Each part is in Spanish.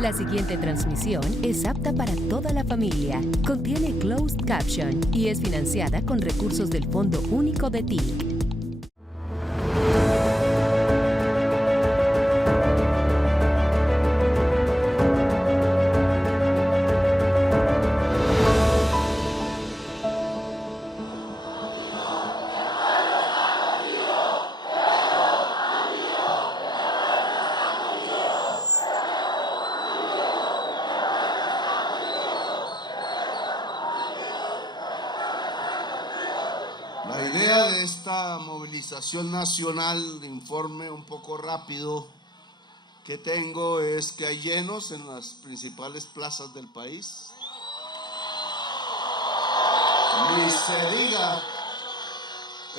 La siguiente transmisión es apta para toda la familia. Contiene closed caption y es financiada con recursos del Fondo Único de TIC. La idea de esta movilización nacional, de informe un poco rápido que tengo, es que hay llenos en las principales plazas del país. Ni se diga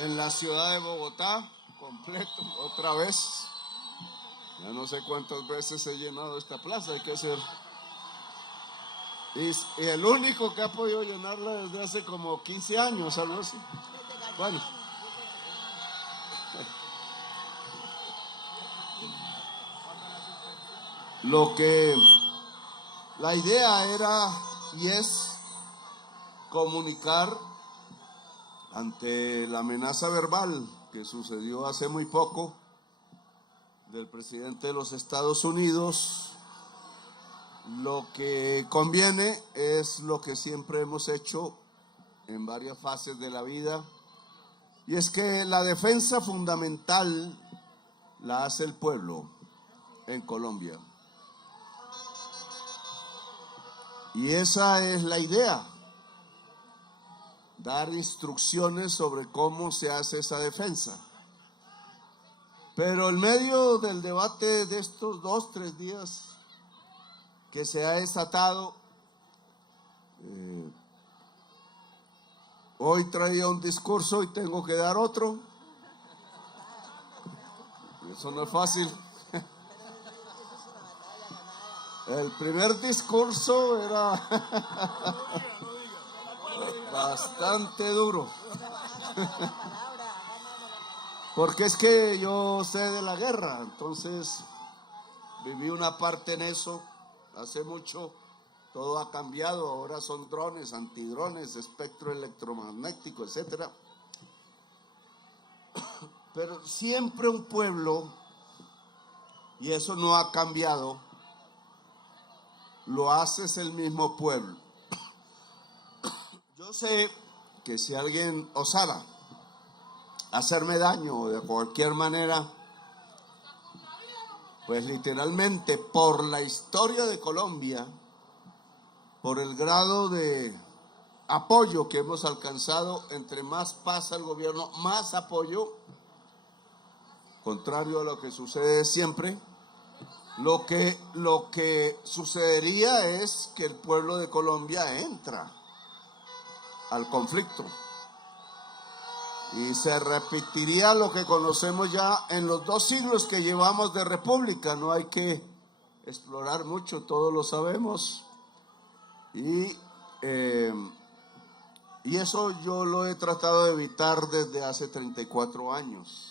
en la ciudad de Bogotá, completo, otra vez. Ya no sé cuántas veces he llenado esta plaza, hay que ser. Y el único que ha podido llenarla desde hace como 15 años, algo así. Bueno, la idea era y es comunicar ante la amenaza verbal que sucedió hace muy poco del presidente de los Estados Unidos. Lo que conviene es lo que siempre hemos hecho en varias fases de la vida, y es que la defensa fundamental la hace el pueblo en Colombia. Y esa es la idea, dar instrucciones sobre cómo se hace esa defensa. Pero en medio del debate de estos 2-3 días que se ha desatado, hoy traía un discurso y tengo que dar otro. Eso no es fácil. El primer discurso era bastante duro. Porque es que yo sé de la guerra, entonces viví una parte en eso hace mucho. Todo ha cambiado, ahora son drones, antidrones, espectro electromagnético, etc. Pero siempre un pueblo, y eso no ha cambiado, lo hace es el mismo pueblo. Yo sé que si alguien osara hacerme daño de cualquier manera, pues literalmente por la historia de Colombia, por el grado de apoyo que hemos alcanzado, entre más pasa el gobierno, más apoyo, contrario a lo que sucede siempre, lo que sucedería es que el pueblo de Colombia entra al conflicto y se repetiría lo que conocemos ya en los 2 siglos que llevamos de república. No hay que explorar mucho, todos lo sabemos. Y eso yo lo he tratado de evitar desde hace 34 años.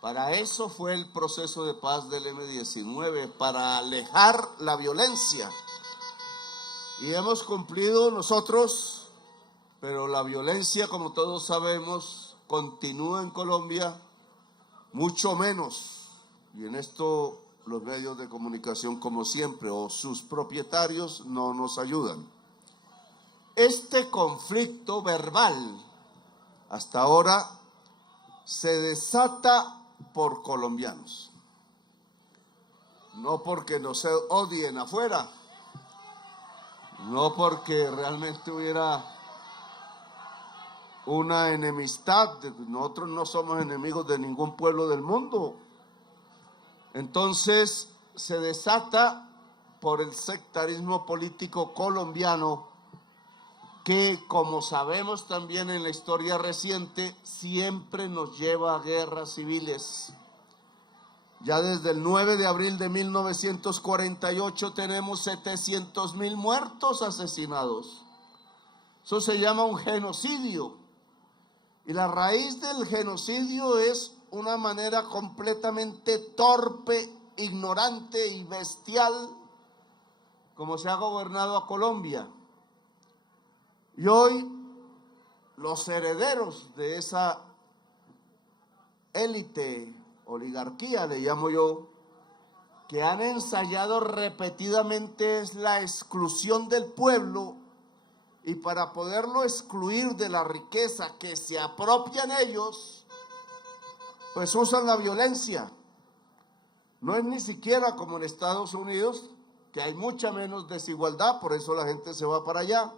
Para eso fue el proceso de paz del M-19, para alejar la violencia. Y hemos cumplido nosotros, pero la violencia, como todos sabemos, continúa en Colombia, mucho menos. Y en esto los medios de comunicación, como siempre, o sus propietarios, no nos ayudan. Este conflicto verbal, hasta ahora, se desata por colombianos. No porque nos odien afuera, no porque realmente hubiera una enemistad. Nosotros no somos enemigos de ningún pueblo del mundo. Entonces se desata por el sectarismo político colombiano que, como sabemos también en la historia reciente, siempre nos lleva a guerras civiles. Ya desde el 9 de abril de 1948 tenemos 700,000 muertos asesinados. Eso se llama un genocidio. Y la raíz del genocidio es una manera completamente torpe ignorante y bestial como se ha gobernado a Colombia. Y hoy los herederos de esa élite, oligarquía le llamo yo, que han ensayado repetidamente es la exclusión del pueblo, y para poderlo excluir de la riqueza que se apropian ellos, pues usan la violencia. No es ni siquiera como en Estados Unidos, que hay mucha menos desigualdad, por eso la gente se va para allá.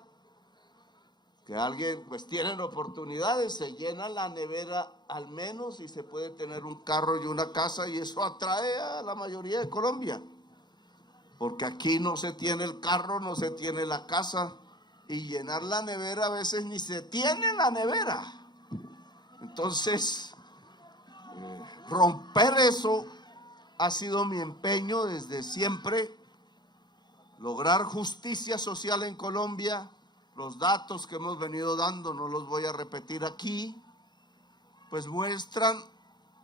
Que alguien, pues tienen oportunidades, se llena la nevera al menos y se puede tener un carro y una casa, y eso atrae a la mayoría de Colombia. Porque aquí no se tiene el carro, no se tiene la casa, y llenar la nevera a veces ni se tiene la nevera. Entonces, romper eso ha sido mi empeño desde siempre, lograr justicia social en Colombia. Los datos que hemos venido dando, no los voy a repetir aquí, pues muestran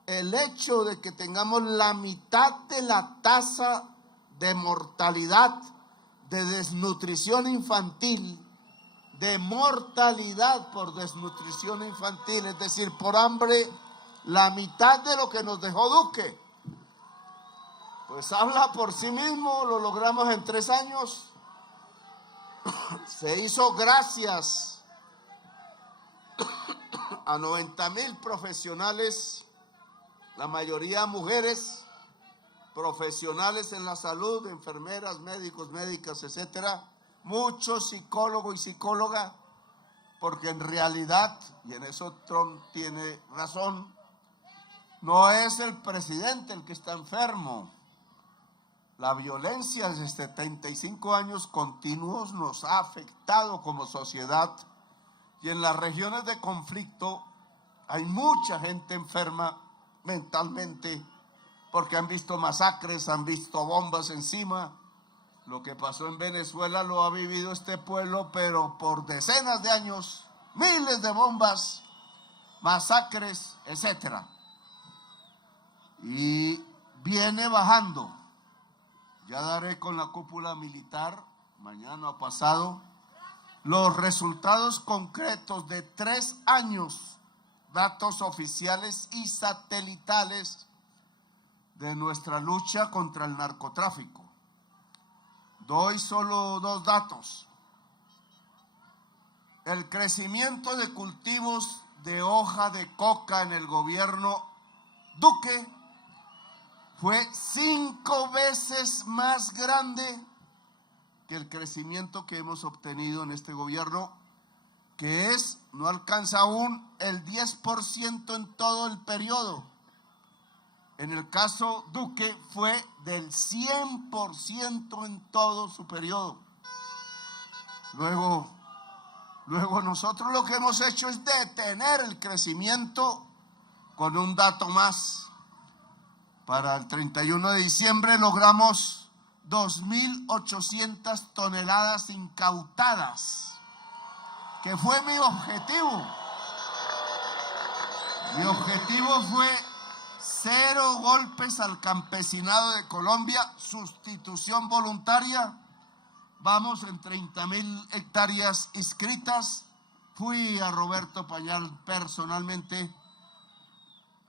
el hecho de que tengamos la mitad de la tasa de mortalidad, de desnutrición infantil, de mortalidad por desnutrición infantil, es decir, por hambre, la mitad de lo que nos dejó Duque. Pues habla por sí mismo, lo logramos en 3 años. Se hizo gracias a 90,000 profesionales, la mayoría mujeres, profesionales en la salud, enfermeras, médicos, médicas, etcétera, muchos psicólogos y psicólogas, porque en realidad, y en eso Trump tiene razón, no es el presidente el que está enfermo. La violencia de 75 años continuos nos ha afectado como sociedad, y en las regiones de conflicto hay mucha gente enferma mentalmente porque han visto masacres, han visto bombas encima. Lo que pasó en Venezuela lo ha vivido este pueblo, pero por decenas de años, miles de bombas, masacres, etcétera. Y viene bajando. Ya daré con la cúpula militar, mañana o pasado, los resultados concretos de 3 años, datos oficiales y satelitales de nuestra lucha contra el narcotráfico. Doy solo 2 datos. El crecimiento de cultivos de hoja de coca en el gobierno Duque fue 5 veces más grande que el crecimiento que hemos obtenido en este gobierno, que no alcanza aún el 10% en todo el periodo. En el caso Duque fue del 100% en todo su periodo. Luego nosotros lo que hemos hecho es detener el crecimiento con un dato más. Para el 31 de diciembre logramos 2.800 toneladas incautadas, que fue mi objetivo. Mi objetivo fue 0 golpes al campesinado de Colombia, sustitución voluntaria. Vamos en 30,000 hectáreas inscritas. Fui a Roberto Pañal personalmente.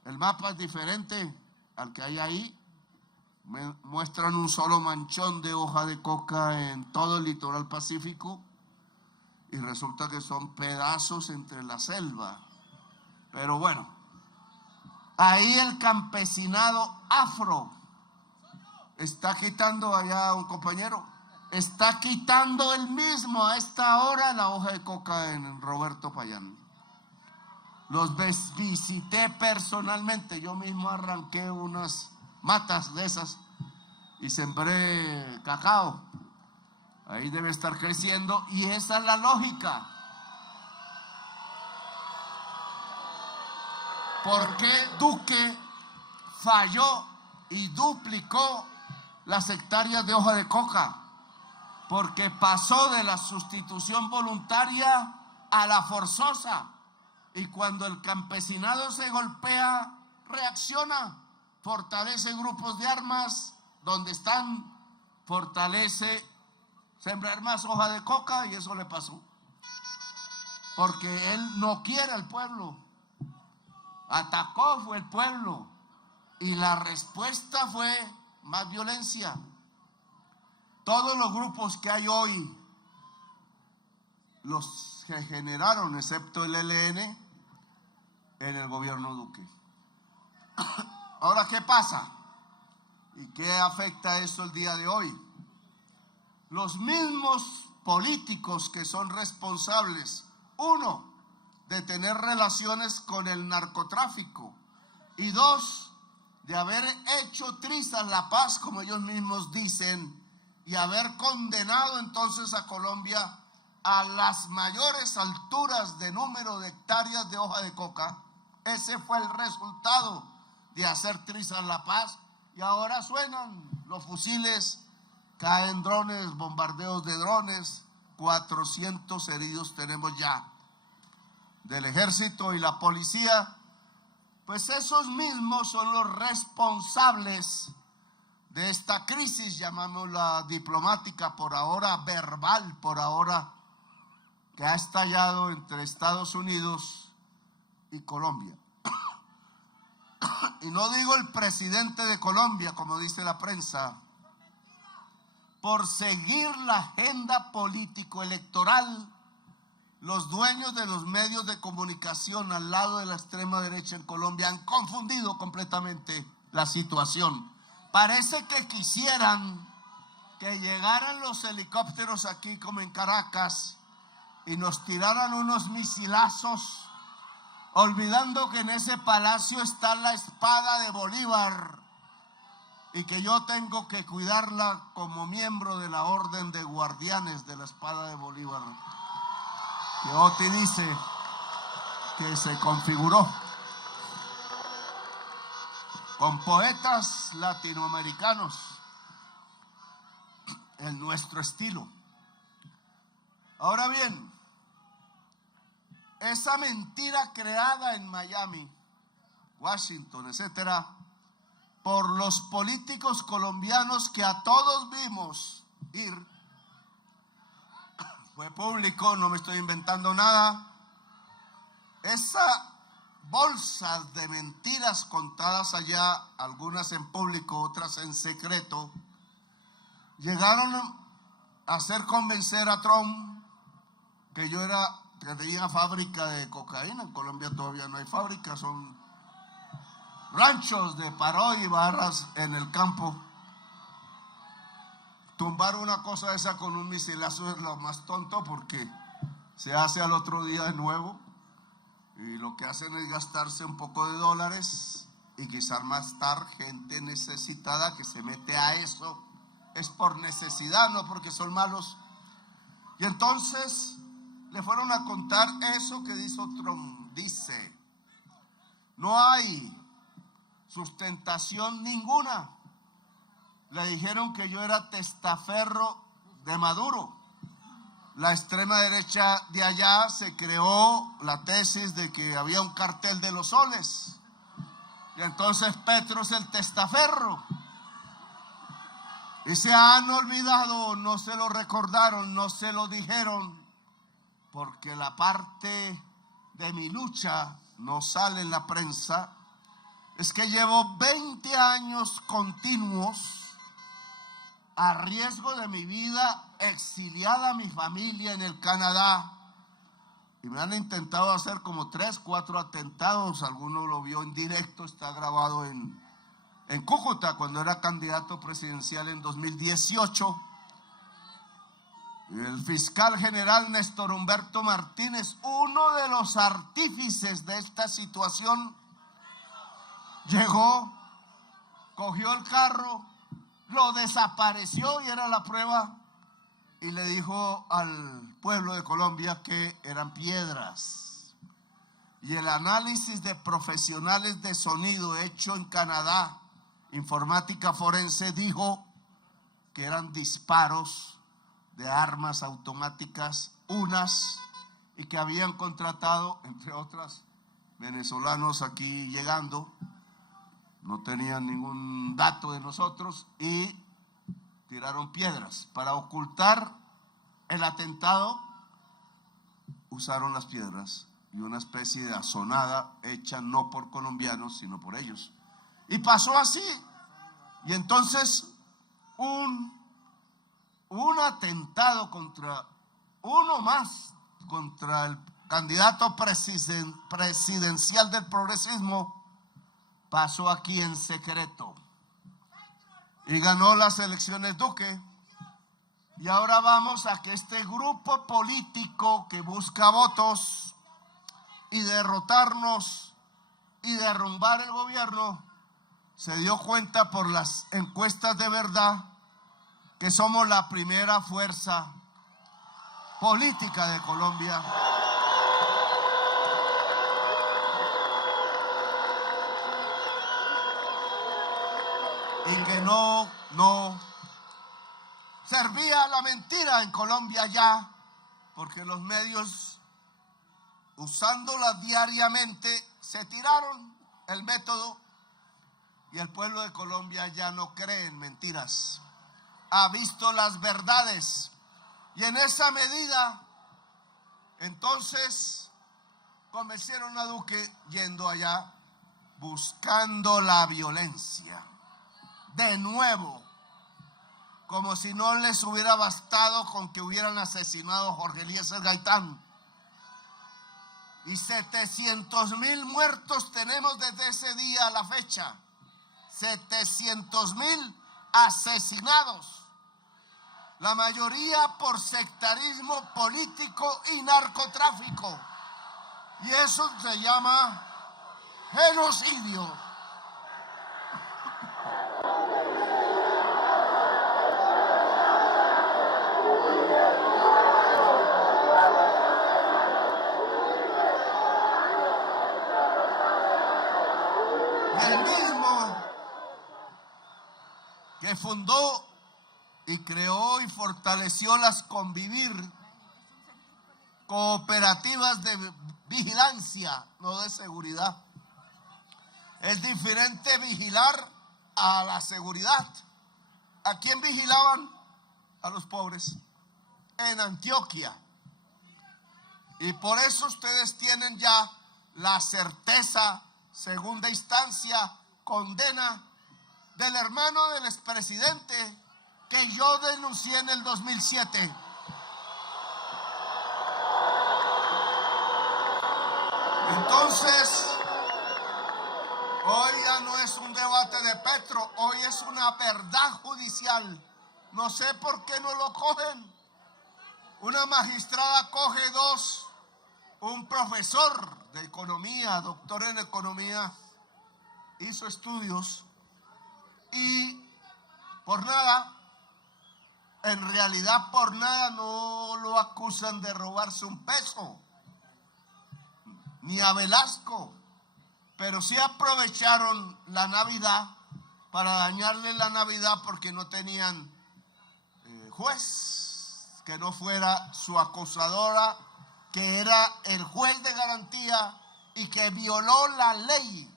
El mapa es diferente al que hay ahí. Me muestran un solo manchón de hoja de coca en todo el litoral pacífico, y resulta que son pedazos entre la selva. Pero bueno, ahí el campesinado afro está quitando, allá un compañero, está quitando él mismo a esta hora la hoja de coca en Roberto Payán. Los visité personalmente, yo mismo arranqué unas matas de esas y sembré cacao. Ahí debe estar creciendo, y esa es la lógica. ¿Por qué Duque falló y duplicó las hectáreas de hoja de coca? Porque pasó de la sustitución voluntaria a la forzosa. Y cuando el campesinado se golpea, reacciona, fortalece grupos de armas, donde están, fortalece sembrar más hoja de coca, y eso le pasó. Porque él no quiere al pueblo. Atacó fue el pueblo. Y la respuesta fue más violencia. Todos los grupos que hay hoy, los que generaron, excepto el ELN, en el gobierno Duque. Ahora, ¿qué pasa? ¿Y qué afecta eso el día de hoy? Los mismos políticos que son responsables, uno, de tener relaciones con el narcotráfico, y dos, de haber hecho trizas la paz, como ellos mismos dicen, y haber condenado entonces a Colombia a las mayores alturas de número de hectáreas de hoja de coca. Ese fue el resultado de hacer trizas la paz. Y ahora suenan los fusiles, caen drones, bombardeos de drones, 400 heridos tenemos ya del ejército y la policía. Pues esos mismos son los responsables de esta crisis, llamámosla diplomática, por ahora verbal, por ahora, que ha estallado entre Estados Unidos y Colombia. Y no digo el presidente de Colombia, como dice la prensa, por seguir la agenda político-electoral. Los dueños de los medios de comunicación al lado de la extrema derecha en Colombia han confundido completamente la situación. Parece que quisieran que llegaran los helicópteros aquí como en Caracas y nos tiraran unos misilazos, olvidando que en ese palacio está la espada de Bolívar y que yo tengo que cuidarla como miembro de la orden de guardianes de la espada de Bolívar, que Oti dice que se configuró con poetas latinoamericanos en nuestro estilo. Ahora bien, esa mentira creada en Miami, Washington, etcétera, por los políticos colombianos que a todos vimos ir, fue público, no me estoy inventando nada. Esa bolsa de mentiras contadas allá, algunas en público, otras en secreto, llegaron a hacer convencer a Trump que tenía fábrica de cocaína. En Colombia todavía no hay fábrica, son ranchos de paro y barras en el campo. Tumbar una cosa esa con un misilazo es lo más tonto, porque se hace al otro día de nuevo y lo que hacen es gastarse un poco de dólares y quizás más tarde gente necesitada que se mete a eso es por necesidad, no porque son malos. Y entonces le fueron a contar eso que hizo Trump. Dice: no hay sustentación ninguna. Le dijeron que yo era testaferro de Maduro. La extrema derecha de allá se creó la tesis de que había un cartel de los soles. Y entonces Petro es el testaferro. Y se han olvidado, no se lo recordaron, no se lo dijeron, porque la parte de mi lucha no sale en la prensa. Es que llevo 20 años continuos a riesgo de mi vida, exiliada a mi familia en el Canadá, y me han intentado hacer como 3, 4 atentados. Alguno lo vio en directo, está grabado en Cúcuta, cuando era candidato presidencial en 2018. El fiscal general Néstor Humberto Martínez, uno de los artífices de esta situación, llegó, cogió el carro, lo desapareció, y era la prueba, y le dijo al pueblo de Colombia que eran piedras. Y el análisis de profesionales de sonido hecho en Canadá, informática forense, dijo que eran disparos de armas automáticas, y que habían contratado, entre otras, venezolanos aquí llegando, no tenían ningún dato de nosotros y tiraron piedras. Para ocultar el atentado, usaron las piedras y una especie de azonada hecha no por colombianos, sino por ellos. Y pasó así. Y entonces un atentado contra uno más, contra el candidato presidencial del progresismo, pasó aquí en secreto y ganó las elecciones Duque. Y ahora vamos a que este grupo político que busca votos y derrotarnos y derrumbar el gobierno se dio cuenta por las encuestas de verdad que somos la primera fuerza política de Colombia. Y que no servía la mentira en Colombia ya, porque los medios, usándola diariamente, se tiraron el método y el pueblo de Colombia ya no cree en mentiras. Ha visto las verdades y en esa medida, entonces, convencieron a Duque yendo allá, buscando la violencia. De nuevo, como si no les hubiera bastado con que hubieran asesinado a Jorge Eliezer Gaitán. Y 700,000 muertos tenemos desde ese día a la fecha. 700,000 asesinados. La mayoría por sectarismo político y narcotráfico. Y eso se llama genocidio. El mismo que fundó y creó y fortaleció las Convivir, cooperativas de vigilancia, no de seguridad. Es diferente vigilar a la seguridad. ¿A quién vigilaban? A los pobres. En Antioquia. Y por eso ustedes tienen ya la certeza, segunda instancia, condena del hermano del expresidente que yo denuncié en el 2007. Entonces, hoy ya no es un debate de Petro, hoy es una verdad judicial. No sé por qué no lo cogen. Una magistrada coge dos, un profesor de economía, doctor en economía, hizo estudios y por nada, en realidad por nada no lo acusan de robarse un peso, ni a Velasco, pero sí aprovecharon la Navidad para dañarle la Navidad porque no tenían juez que no fuera su acusadora, que era el juez de garantía y que violó la ley,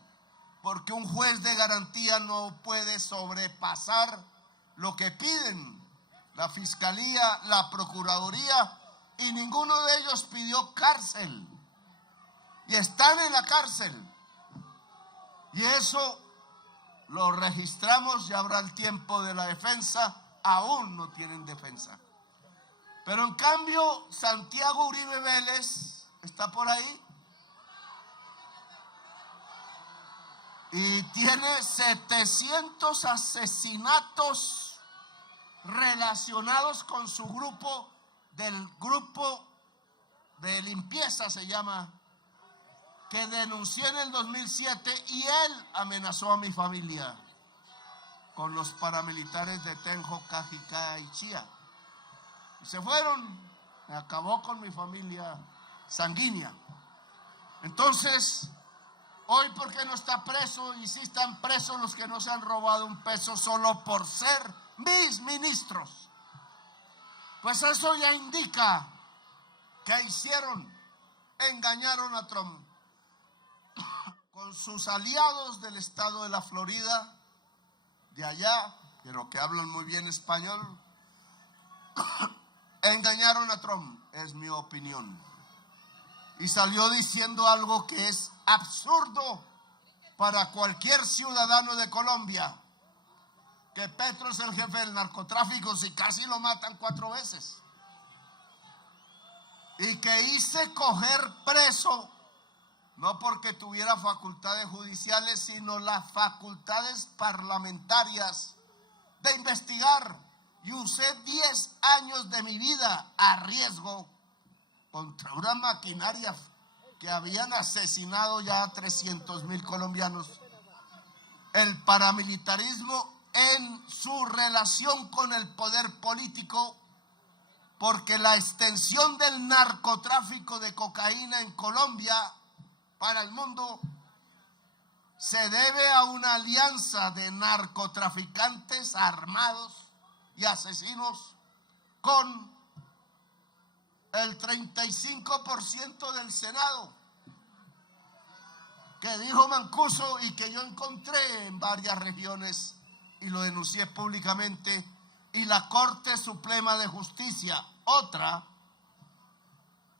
porque un juez de garantía no puede sobrepasar lo que piden la Fiscalía, la Procuraduría, y ninguno de ellos pidió cárcel. Y están en la cárcel. Y eso lo registramos y habrá el tiempo de la defensa. Aún no tienen defensa. Pero en cambio, Santiago Uribe Vélez está por ahí. Y tiene 700 asesinatos relacionados con su grupo de limpieza, se llama, que denunció en el 2007 y él amenazó a mi familia con los paramilitares de Tenjo, Cajicá y Chía. Y se fueron, me acabó con mi familia sanguínea. Entonces, hoy, ¿por qué no está preso? Y sí están presos los que no se han robado un peso solo por ser mis ministros. Pues eso ya indica que hicieron, engañaron a Trump. con sus aliados del estado de la Florida, de allá, pero que hablan muy bien español, engañaron a Trump, es mi opinión. Y salió diciendo algo que es absurdo para cualquier ciudadano de Colombia, que Petro es el jefe del narcotráfico si casi lo matan 4 veces. Y que hice coger preso, no porque tuviera facultades judiciales, sino las facultades parlamentarias de investigar. Y usé 10 años de mi vida a riesgo contra una maquinaria que habían asesinado ya a 300,000 colombianos. El paramilitarismo en su relación con el poder político, porque la extensión del narcotráfico de cocaína en Colombia para el mundo se debe a una alianza de narcotraficantes armados y asesinos con el 35% del Senado, que dijo Mancuso y que yo encontré en varias regiones y lo denuncié públicamente, y la Corte Suprema de Justicia, otra,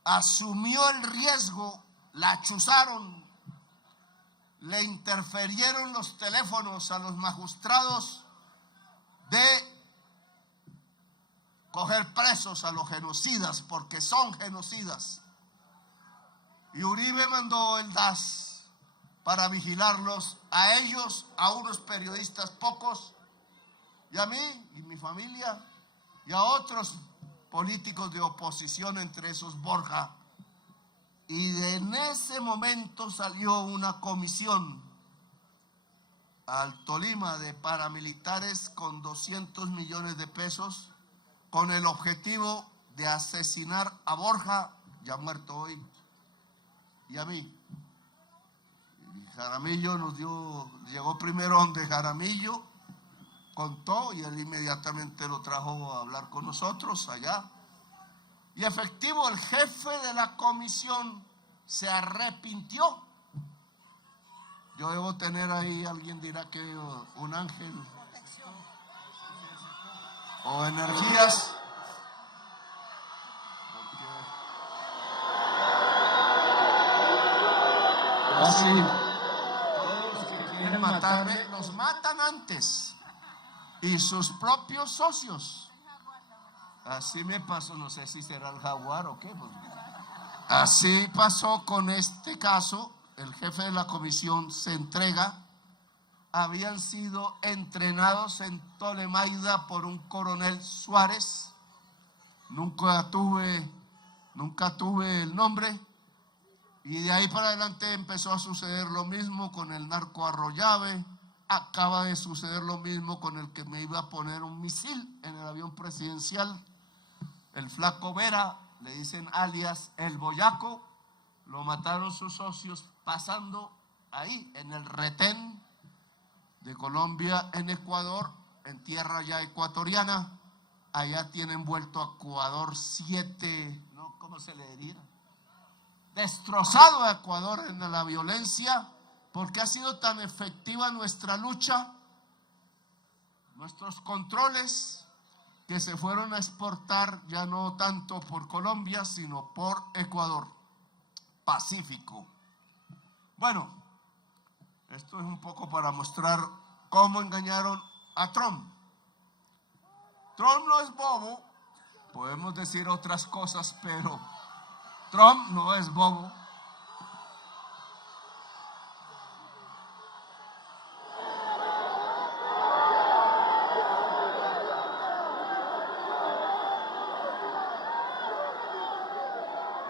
asumió el riesgo, la chuzaron, le interferieron los teléfonos a los magistrados de coger presos a los genocidas, porque son genocidas. Y Uribe mandó el DAS para vigilarlos, a ellos, a unos periodistas pocos, y a mí y mi familia, y a otros políticos de oposición, entre esos Borja. Y en ese momento salió una comisión al Tolima de paramilitares con 200 millones de pesos, con el objetivo de asesinar a Borja, ya muerto hoy, y a mí. Y Jaramillo llegó primero donde Jaramillo, contó, y él inmediatamente lo trajo a hablar con nosotros allá. Y efectivo, el jefe de la comisión se arrepintió. Yo debo tener ahí, alguien dirá que un ángel o energías. Así, todos los que quieren matarme, los matan antes. Y sus propios socios. Así me pasó, no sé si será el jaguar o qué. Pues. Así pasó con este caso. El jefe de la comisión se entrega. Habían sido entrenados en Tolemaida por un coronel Suárez. Nunca tuve el nombre. Y de ahí para adelante empezó a suceder lo mismo con el narco Arroyave. Acaba de suceder lo mismo con el que me iba a poner un misil en el avión presidencial, el Flaco Vera, le dicen alias el Boyaco. Lo mataron sus socios pasando ahí en el retén de Colombia en Ecuador, en tierra ya ecuatoriana. Allá tienen vuelto a Ecuador 7, ¿no? ¿Cómo se le diría? Destrozado a Ecuador en la violencia, porque ha sido tan efectiva nuestra lucha, nuestros controles, que se fueron a exportar ya no tanto por Colombia, sino por Ecuador. Pacífico. Bueno, esto es un poco para mostrar cómo engañaron a Trump. Trump no es bobo, podemos decir otras cosas, pero Trump no es bobo.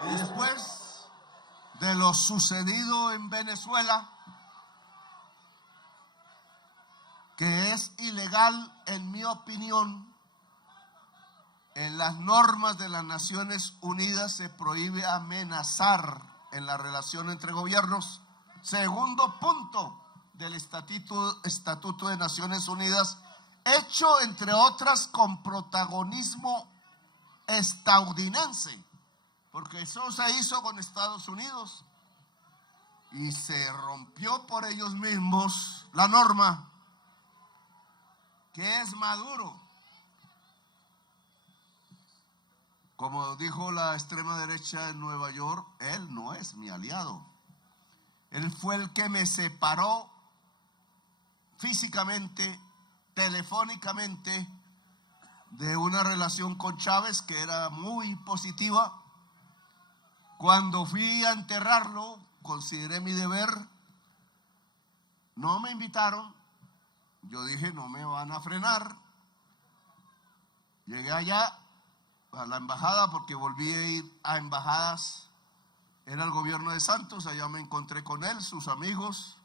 Y después de lo sucedido en Venezuela, que es ilegal en mi opinión, en las normas de las Naciones Unidas se prohíbe amenazar en la relación entre gobiernos. Segundo punto del Estatuto de Naciones Unidas, hecho entre otras con protagonismo estadounidense, porque eso se hizo con Estados Unidos. y se rompió por ellos mismos la norma, que es Maduro. Como dijo la extrema derecha en Nueva York, él no es mi aliado. Él fue el que me separó físicamente, telefónicamente, de una relación con Chávez que era muy positiva. Cuando fui a enterrarlo, consideré mi deber. No me invitaron. Yo dije, no me van a frenar. Llegué allá a la embajada porque volví a ir a embajadas. Era el gobierno de Santos, allá me encontré con él, sus amigos.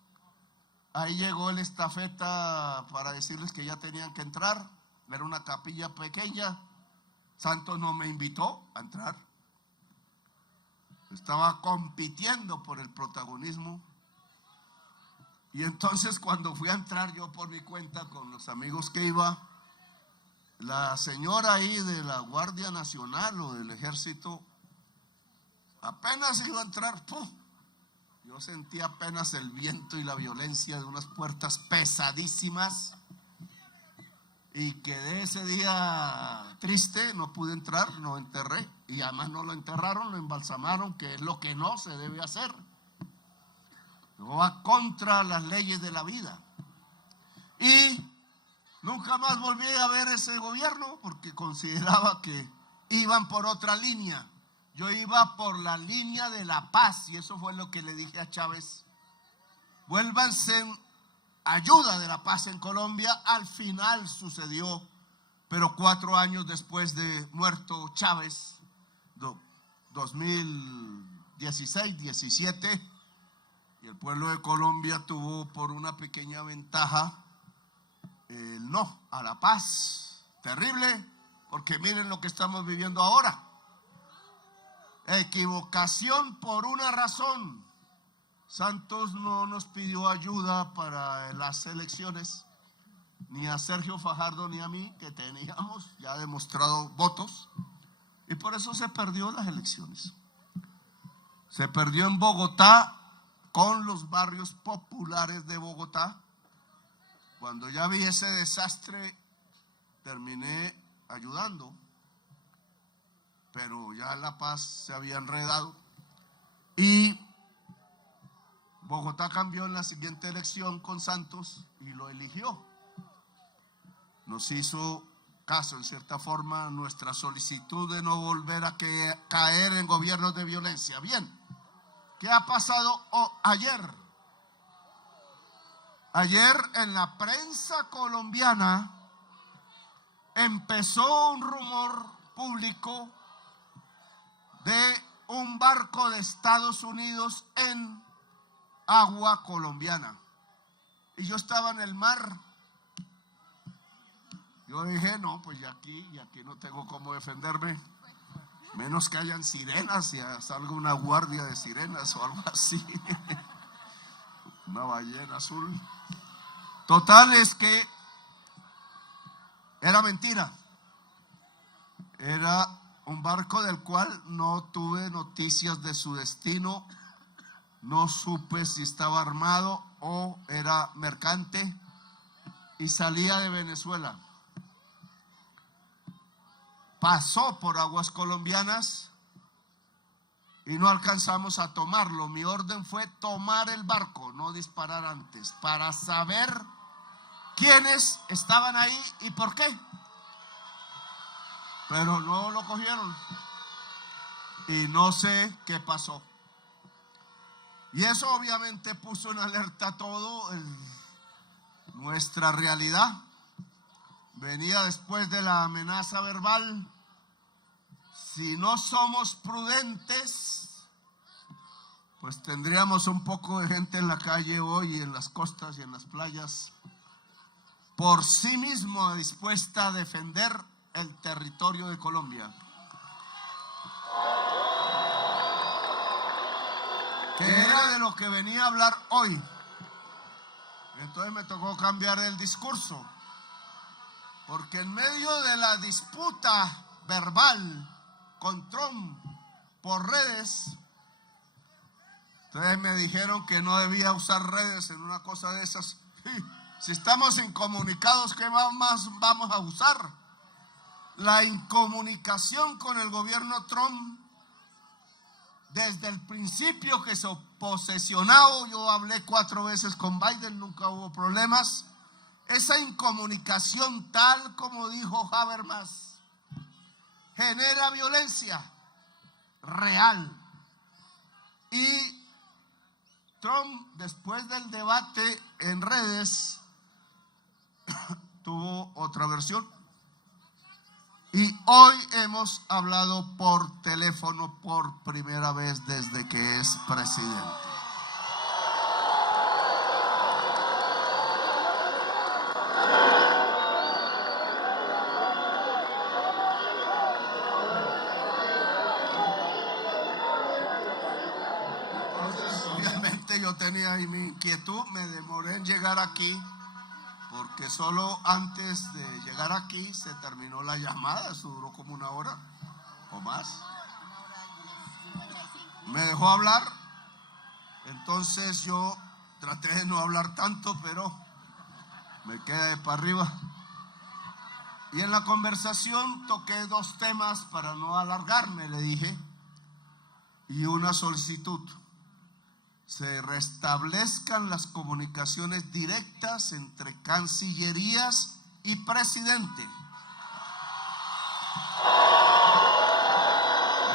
Ahí llegó el estafeta para decirles que ya tenían que entrar. Era una capilla pequeña. Santos no me invitó a entrar. Estaba compitiendo por el protagonismo. Y entonces cuando fui a entrar yo por mi cuenta con los amigos que iba, la señora ahí de la Guardia Nacional o del Ejército apenas iba a entrar, ¡pum! Yo sentí apenas el viento y la violencia de unas puertas pesadísimas y quedé ese día triste, no pude entrar, no enterré y además no lo enterraron, lo embalsamaron, que es lo que no se debe hacer. No va contra las leyes de la vida. Y nunca más volví a ver ese gobierno porque consideraba que iban por otra línea. Yo iba por la línea de la paz y eso fue lo que le dije a Chávez. Vuélvanse en ayuda de la paz en Colombia. Al final sucedió, pero 4 años después de muerto Chávez, 2016, 17, y el pueblo de Colombia tuvo por una pequeña ventaja el no a la paz. Terrible, porque miren lo que estamos viviendo ahora. Equivocación por una razón. Santos no nos pidió ayuda para las elecciones, ni a Sergio Fajardo ni a mí, que teníamos ya demostrado votos, y por eso se perdió las elecciones. Se perdió en Bogotá, con los barrios populares de Bogotá. Cuando ya vi ese desastre, terminé ayudando, pero ya La Paz se había enredado y Bogotá cambió en la siguiente elección con Santos y lo eligió. Nos hizo caso en cierta forma nuestra solicitud de no volver a caer en gobiernos de violencia. Bien, ¿qué ha pasado ayer? Ayer en la prensa colombiana empezó un rumor público de un barco de Estados Unidos en agua colombiana. Y yo estaba en el mar. Yo dije, no, pues ya aquí no tengo cómo defenderme. Menos que hayan sirenas y salga una guardia de sirenas o algo así. Una ballena azul. Total es que era mentira. Era un barco del cual no tuve noticias de su destino. No supe si estaba armado o era mercante y salía de Venezuela. Pasó por aguas colombianas y no alcanzamos a tomarlo. Mi orden fue tomar el barco, no disparar antes, para saber quiénes estaban ahí y por qué. Pero no lo cogieron y no sé qué pasó. Y eso obviamente puso en alerta todo nuestra realidad. Venía después de la amenaza verbal. Si no somos prudentes, pues tendríamos un poco de gente en la calle hoy, en las costas y en las playas, por sí mismo dispuesta a defender el territorio de Colombia. Que era de lo que venía a hablar hoy. Entonces me tocó cambiar el discurso. Porque en medio de la disputa verbal con Trump por redes, Entonces me dijeron que no debía usar redes en una cosa de esas. Si estamos incomunicados, ¿qué más vamos a usar? La incomunicación con el gobierno Trump, desde el principio que se posesionó, yo hablé 4 veces con Biden, nunca hubo problemas. Esa incomunicación, tal como dijo Habermas, genera violencia real. Y Trump, después del debate en redes, tuvo otra versión. Y hoy hemos hablado por teléfono por primera vez desde que es presidente. Entonces, obviamente yo tenía ahí mi inquietud, me demoré en llegar aquí, porque solo antes de llegar aquí se terminó la llamada, eso duró como 1 hora o más. Me dejó hablar, entonces yo traté de no hablar tanto, pero me quedé de para arriba. Y en la conversación toqué 2 temas para no alargarme, le dije, y una solicitud. Se restablezcan las comunicaciones directas entre cancillerías y presidente.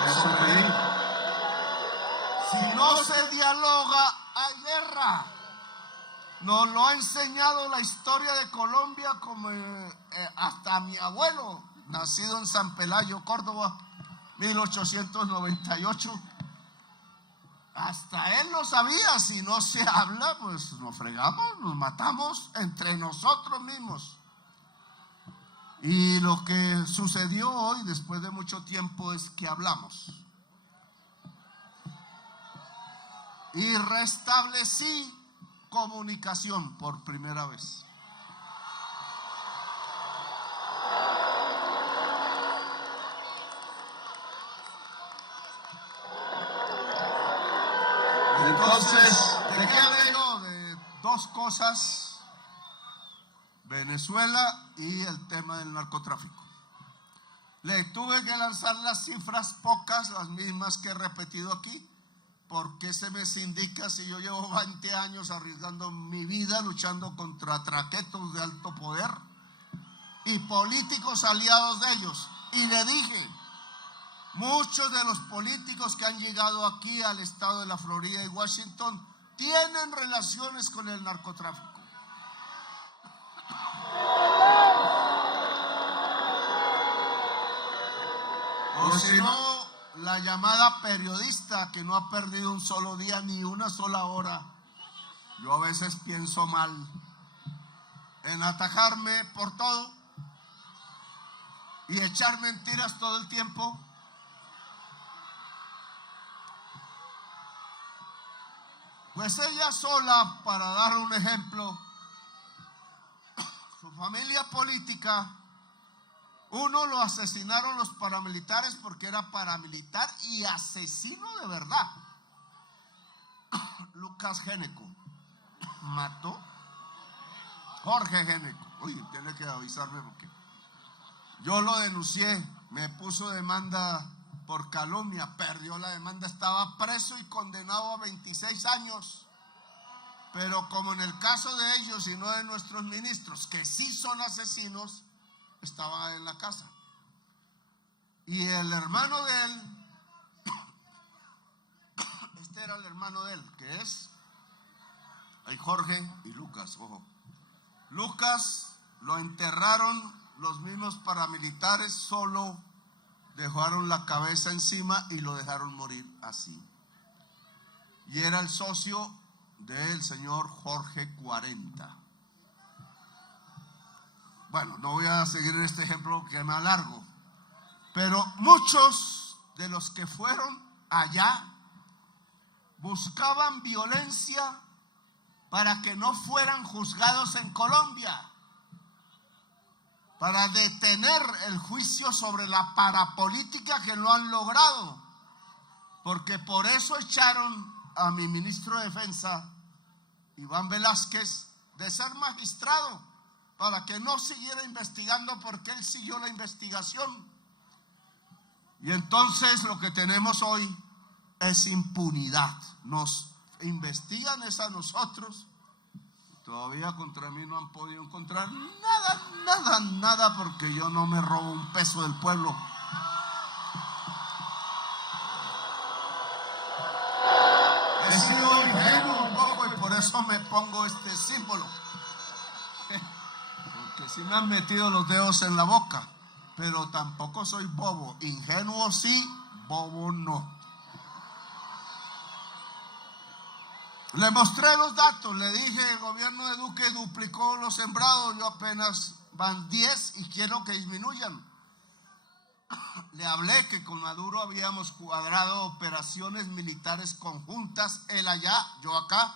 Eso pedí. Si no se dialoga, hay guerra. Nos lo ha enseñado la historia de Colombia, como hasta mi abuelo, nacido en San Pelayo, Córdoba, 1898. Hasta él lo sabía. Si no se habla, pues nos fregamos, nos matamos entre nosotros mismos. Y lo que sucedió hoy, después de mucho tiempo, es que hablamos. Y restablecí comunicación por primera vez. Entonces, ¿de qué hablé yo? De 2 cosas: Venezuela y el tema del narcotráfico. Le tuve que lanzar las cifras, pocas, las mismas que he repetido aquí, porque se me indica si yo llevo 20 años arriesgando mi vida luchando contra traquetos de alto poder y políticos aliados de ellos. Y le dije, muchos de los políticos que han llegado aquí al estado de la Florida y Washington tienen relaciones con el narcotráfico. O si no, la llamada periodista que no ha perdido un solo día ni una sola hora. Yo a veces pienso mal en atajarme por todo y echar mentiras todo el tiempo. Pues ella sola, para dar un ejemplo, su familia política, uno lo asesinaron los paramilitares porque era paramilitar y asesino de verdad. Lucas Géneco mató Jorge Géneco. Oye, tiene que avisarme porque yo lo denuncié, me puso demanda por calumnia, perdió la demanda, estaba preso y condenado a 26 años. Pero como en el caso de ellos y no de nuestros ministros, que sí son asesinos, estaba en la casa. Y el hermano de él, este era el hermano de él, que es hay Jorge y Lucas, ojo. Lucas lo enterraron los mismos paramilitares, solo dejaron la cabeza encima y lo dejaron morir así. Y era el socio del señor Jorge 40. Bueno, no voy a seguir este ejemplo que me alargo, pero muchos de los que fueron allá buscaban violencia para que no fueran juzgados en Colombia, para detener el juicio sobre la parapolítica que lo han logrado, porque por eso echaron a mi ministro de Defensa, Iván Velázquez, de ser magistrado para que no siguiera investigando, porque él siguió la investigación. Y entonces lo que tenemos hoy es impunidad. Nos investigan es a nosotros. Todavía contra mí no han podido encontrar nada, porque yo no me robo un peso del pueblo. He sido ingenuo un poco y por eso me pongo este símbolo. Porque sí me han metido los dedos en la boca, pero tampoco soy bobo. Ingenuo sí, bobo no. Le mostré los datos, le dije, el gobierno de Duque duplicó los sembrados, yo apenas van 10 y quiero que disminuyan. Le hablé que con Maduro habíamos cuadrado operaciones militares conjuntas, él allá, yo acá,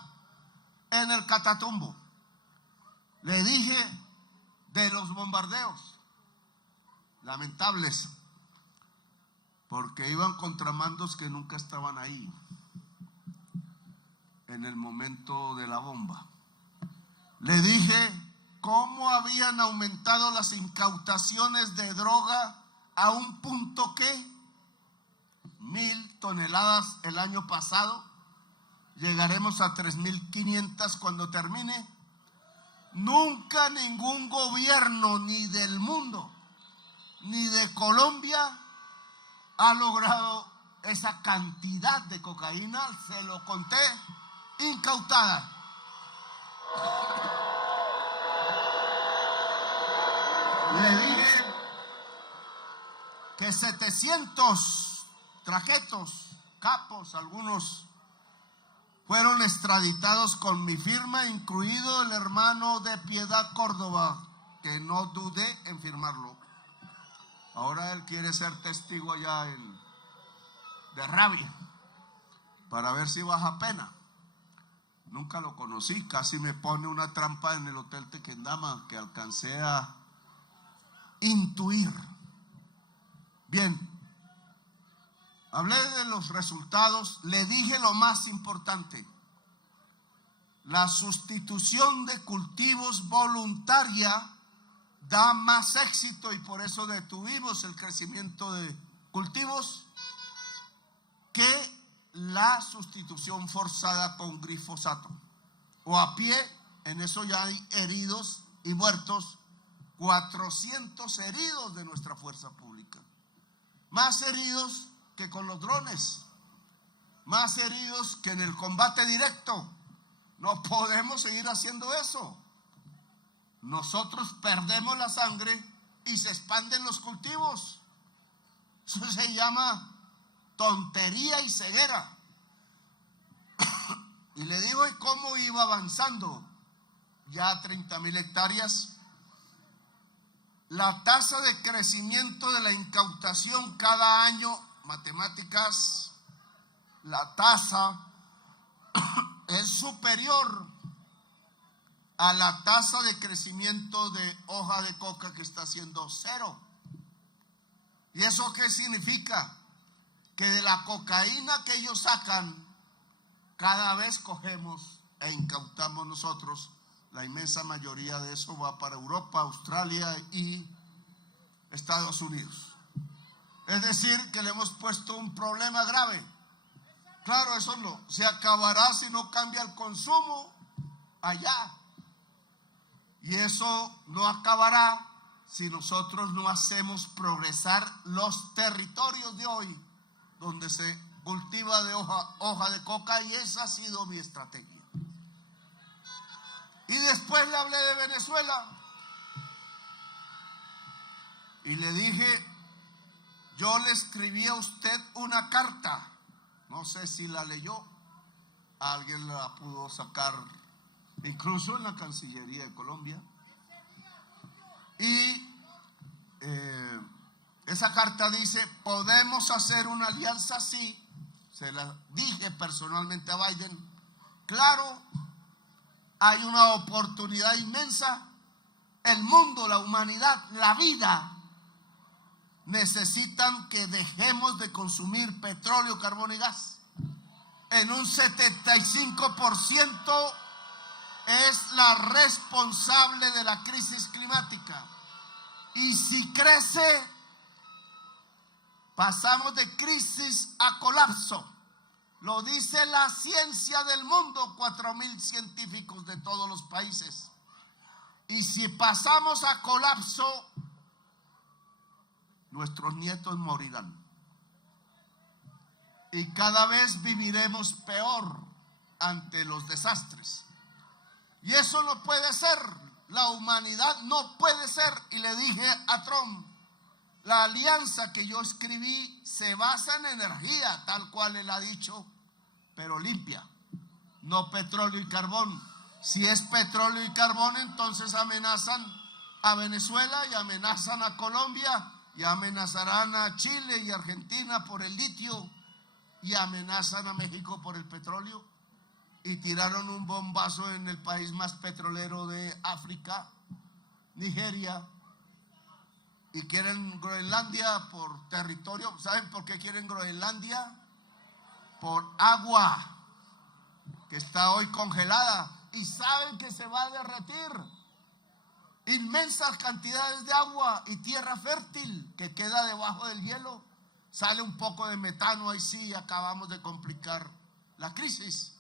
en el Catatumbo. Le dije de los bombardeos, lamentables, porque iban contramandos que nunca estaban ahí en el momento de la bomba. Le dije cómo habían aumentado las incautaciones de droga a un punto que 1,000 toneladas el año pasado, llegaremos a 3,500 cuando termine. Nunca ningún gobierno, ni del mundo, ni de Colombia, ha logrado esa cantidad de cocaína, se lo conté, incautada. Le dije que 700 traquetos, capos, algunos fueron extraditados con mi firma, incluido el hermano de Piedad Córdoba, que no dudé en firmarlo. Ahora él quiere ser testigo allá de Rabia, para ver si baja pena. Nunca lo conocí, casi me pone una trampa en el Hotel Tequendama que alcancé a intuir. Bien, hablé de los resultados, le dije lo más importante: la sustitución de cultivos voluntaria da más éxito y por eso detuvimos el crecimiento de cultivos que la sustitución forzada con glifosato o a pie. En eso ya hay heridos y muertos, 400 heridos de nuestra fuerza pública, más heridos que con los drones, más heridos que en el combate directo. No podemos seguir haciendo eso. Nosotros perdemos la sangre y se expanden los cultivos. Eso se llama tontería y ceguera. Y le digo, ¿y cómo iba avanzando? Ya 30,000 hectáreas. La tasa de crecimiento de la incautación cada año, matemáticas, la tasa es superior a la tasa de crecimiento de hoja de coca, que está siendo 0. ¿Y eso qué significa? Que de la cocaína que ellos sacan, cada vez cogemos e incautamos nosotros. La inmensa mayoría de eso va para Europa, Australia y Estados Unidos. Es decir, que le hemos puesto un problema grave. Claro, eso no se acabará si no cambia el consumo allá. Y eso no acabará si nosotros no hacemos progresar los territorios de hoy, donde se cultiva de hoja de coca, y esa ha sido mi estrategia. Y después le hablé de Venezuela y le dije, yo le escribí a usted una carta, no sé si la leyó, alguien la pudo sacar incluso en la Cancillería de Colombia, y esa carta dice, podemos hacer una alianza, sí. Se la dije personalmente a Biden. Claro, hay una oportunidad inmensa. El mundo, la humanidad, la vida necesitan que dejemos de consumir petróleo, carbón y gas. en un 75% es la responsable de la crisis climática. Y si crece, pasamos de crisis a colapso. Lo dice la ciencia del mundo, 4.000 científicos de todos los países. Y si pasamos a colapso, nuestros nietos morirán. Y cada vez viviremos peor ante los desastres. Y eso no puede ser. La humanidad no puede ser. Y le dije a Trump, la alianza que yo escribí se basa en energía, tal cual él ha dicho, pero limpia, no petróleo y carbón. Si es petróleo y carbón, entonces amenazan a Venezuela y amenazan a Colombia y amenazarán a Chile y Argentina por el litio y amenazan a México por el petróleo. Y tiraron un bombazo en el país más petrolero de África, Nigeria, y quieren Groenlandia por territorio. ¿Saben por qué quieren Groenlandia? Por agua, que está hoy congelada, y saben que se va a derretir. Inmensas cantidades de agua y tierra fértil que queda debajo del hielo. Sale un poco de metano, ahí sí acabamos de complicar la crisis.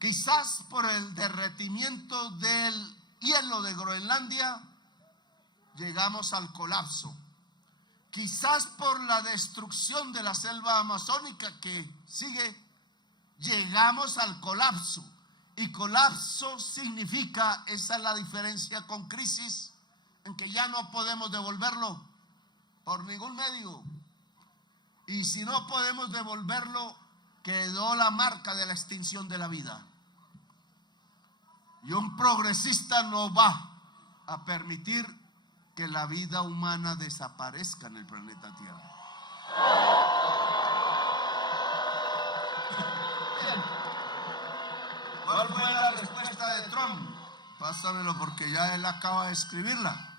Quizás por el derretimiento del hielo de Groenlandia llegamos al colapso. Quizás por la destrucción de la selva amazónica que sigue, llegamos al colapso. Y colapso significa, esa es la diferencia con crisis, en que ya no podemos devolverlo por ningún medio. Y si no podemos devolverlo, quedó la marca de la extinción de la vida. Y un progresista no va a permitir que la vida humana desaparezca en el planeta Tierra. Bien. ¿Cuál fue la respuesta de Trump? Pásamelo porque ya él acaba de escribirla.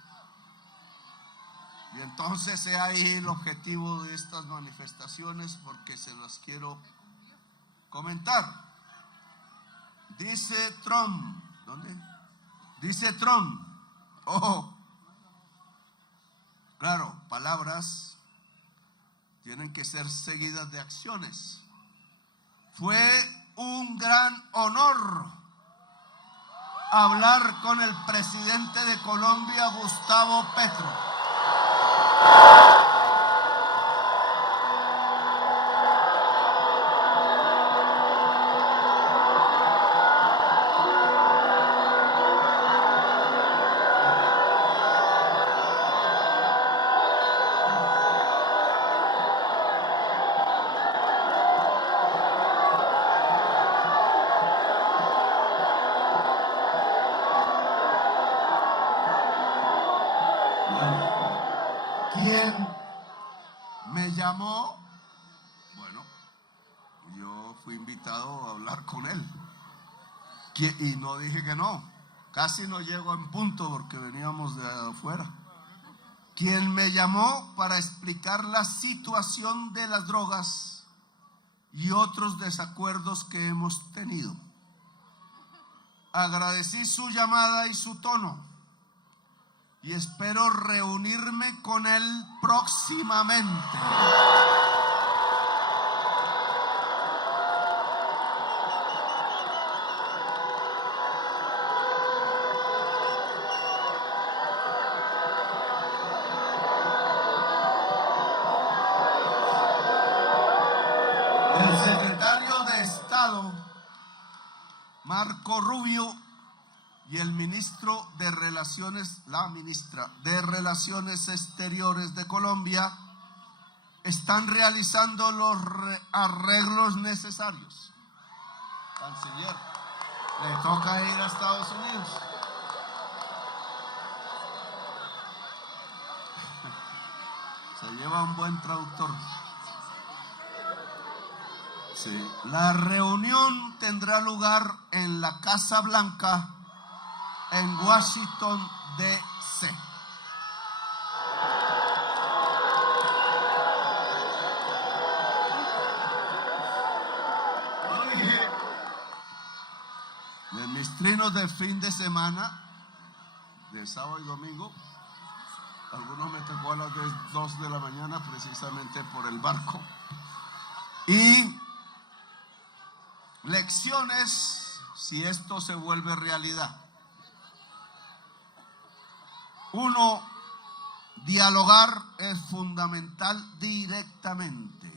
Y entonces he ahí el objetivo de estas manifestaciones, porque se las quiero comentar. Dice Trump, ¿dónde? Dice Trump, ojo, claro, palabras tienen que ser seguidas de acciones. Fue un gran honor hablar con el presidente de Colombia, Gustavo Petro. ¿Quién me llamó? Bueno, yo fui invitado a hablar con él y no dije que no. Casi no llego en punto porque veníamos de afuera. Quien me llamó para explicar la situación de las drogas y otros desacuerdos que hemos tenido. Agradecí su llamada y su tono y espero reunirme con él próximamente. El secretario de Estado, Marco Rubio, y el ministro de Relaciones, la ministra de Relaciones Exteriores de Colombia, están realizando los arreglos necesarios. Canciller, le toca ir a Estados Unidos. Se lleva un buen traductor. Sí. La reunión tendrá lugar en la Casa Blanca, en Washington, D.C. trinos de fin de semana, de sábado y domingo. Algunos me tocó a las 2 de la mañana precisamente por el barco. Y lecciones si esto se vuelve realidad. Uno, dialogar es fundamental directamente.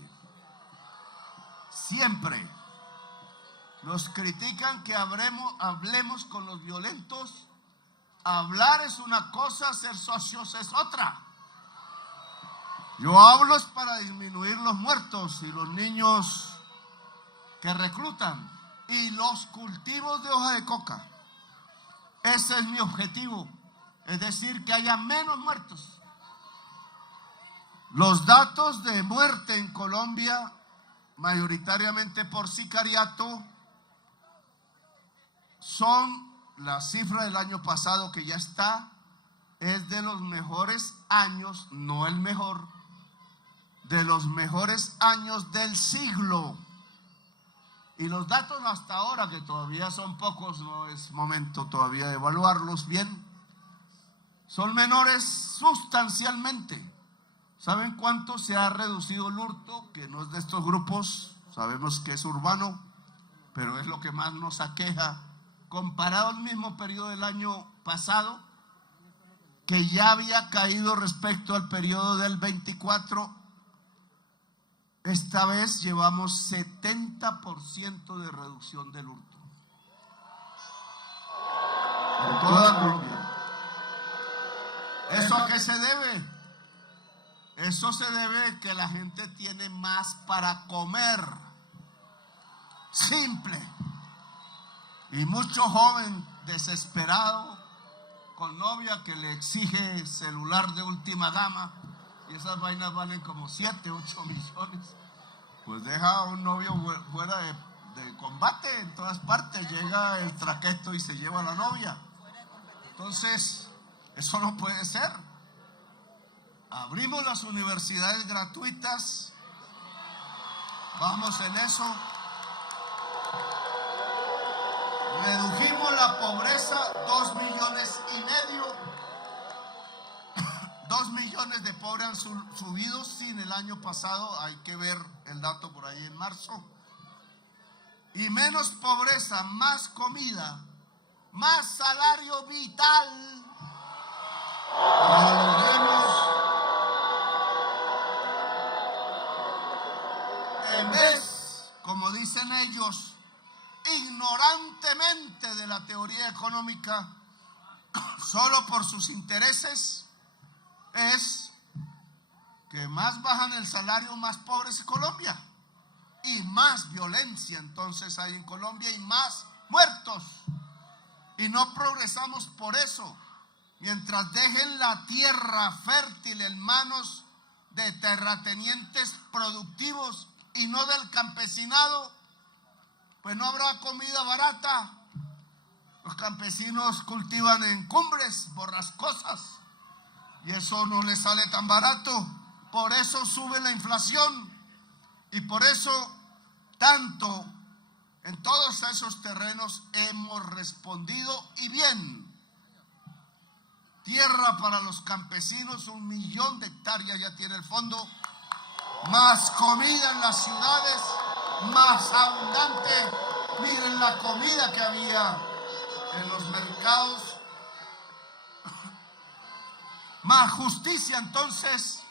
Siempre nos critican que hablemos con los violentos. Hablar es una cosa, ser socios es otra. Yo hablo es para disminuir los muertos y los niños que reclutan y los cultivos de hoja de coca. Ese es mi objetivo, es decir, que haya menos muertos. Los datos de muerte en Colombia, mayoritariamente por sicariato, son la cifra del año pasado que ya está, es de los mejores años, no el mejor, de los mejores años del siglo. Y los datos hasta ahora, que todavía son pocos, no es momento todavía de evaluarlos bien, son menores sustancialmente. ¿Saben cuánto se ha reducido el hurto? Que no es de estos grupos, sabemos que es urbano, pero es lo que más nos aqueja. Comparado al mismo periodo del año pasado, que ya había caído respecto al periodo del 24, esta vez llevamos 70% de reducción del hurto. En toda Colombia. ¿Eso a qué se debe? Eso se debe a que la gente tiene más para comer. Simple. Y mucho joven desesperado con novia que le exige celular de última gama y esas vainas valen como 7, 8 millones. Pues deja a un novio fuera de combate en todas partes, llega el traqueto y se lleva a la novia. Entonces, eso no puede ser. Abrimos las universidades gratuitas, vamos en eso. Redujimos la pobreza, 2,5 millones. 2 millones de pobres han subido sin el año pasado, hay que ver el dato por ahí en marzo. Y menos pobreza, más comida, más salario vital. En vez, como dicen ellos, ignorantemente de la teoría económica, solo por sus intereses, es que más bajan el salario, más pobre es Colombia y más violencia entonces hay en Colombia y más muertos, y no progresamos por eso. Mientras dejen la tierra fértil en manos de terratenientes productivos y no del campesinado, pues no habrá comida barata. Los campesinos cultivan en cumbres borrascosas y eso no les sale tan barato. Por eso sube la inflación y por eso tanto en todos esos terrenos hemos respondido y bien. Tierra para los campesinos, 1 millón de hectáreas ya tiene el fondo. Más comida en las ciudades, más abundante. Miren la comida que había en los mercados. Más justicia entonces,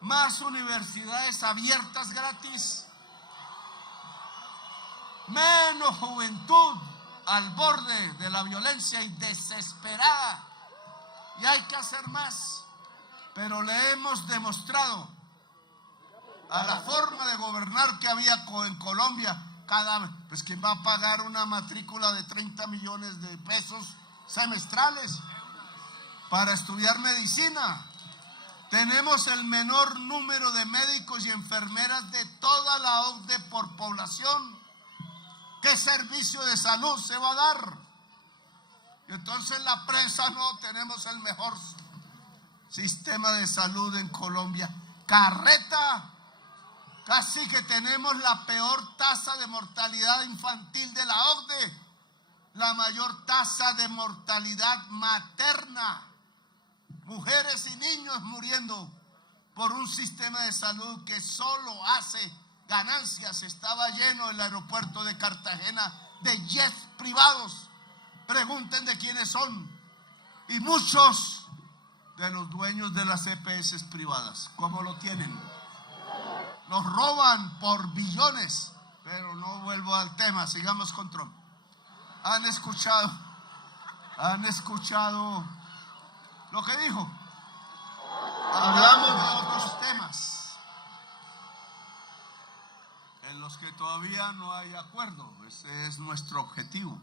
más universidades abiertas gratis, menos juventud al borde de la violencia y desesperada. Y hay que hacer más, pero le hemos demostrado a la forma de gobernar que había en Colombia. Pues ¿quién va a pagar una matrícula de 30 millones de pesos semestrales para estudiar medicina? Tenemos el menor número de médicos y enfermeras de toda la OCDE por población. ¿Qué servicio de salud se va a dar? Entonces la prensa no, tenemos el mejor sistema de salud en Colombia. Carreta, casi que tenemos la peor tasa de mortalidad infantil de la OCDE. la mayor tasa de mortalidad materna, mujeres y niños muriendo por un sistema de salud que solo hace ganancias. Estaba lleno el aeropuerto de Cartagena de jets privados. Pregunten de quiénes son. Y muchos de los dueños de las EPS privadas, ¿cómo lo tienen? Nos roban por billones. Pero no vuelvo al tema, sigamos con Trump. ¿Han escuchado lo que dijo? Hablamos de otros temas en los que todavía no hay acuerdo. Ese es nuestro objetivo.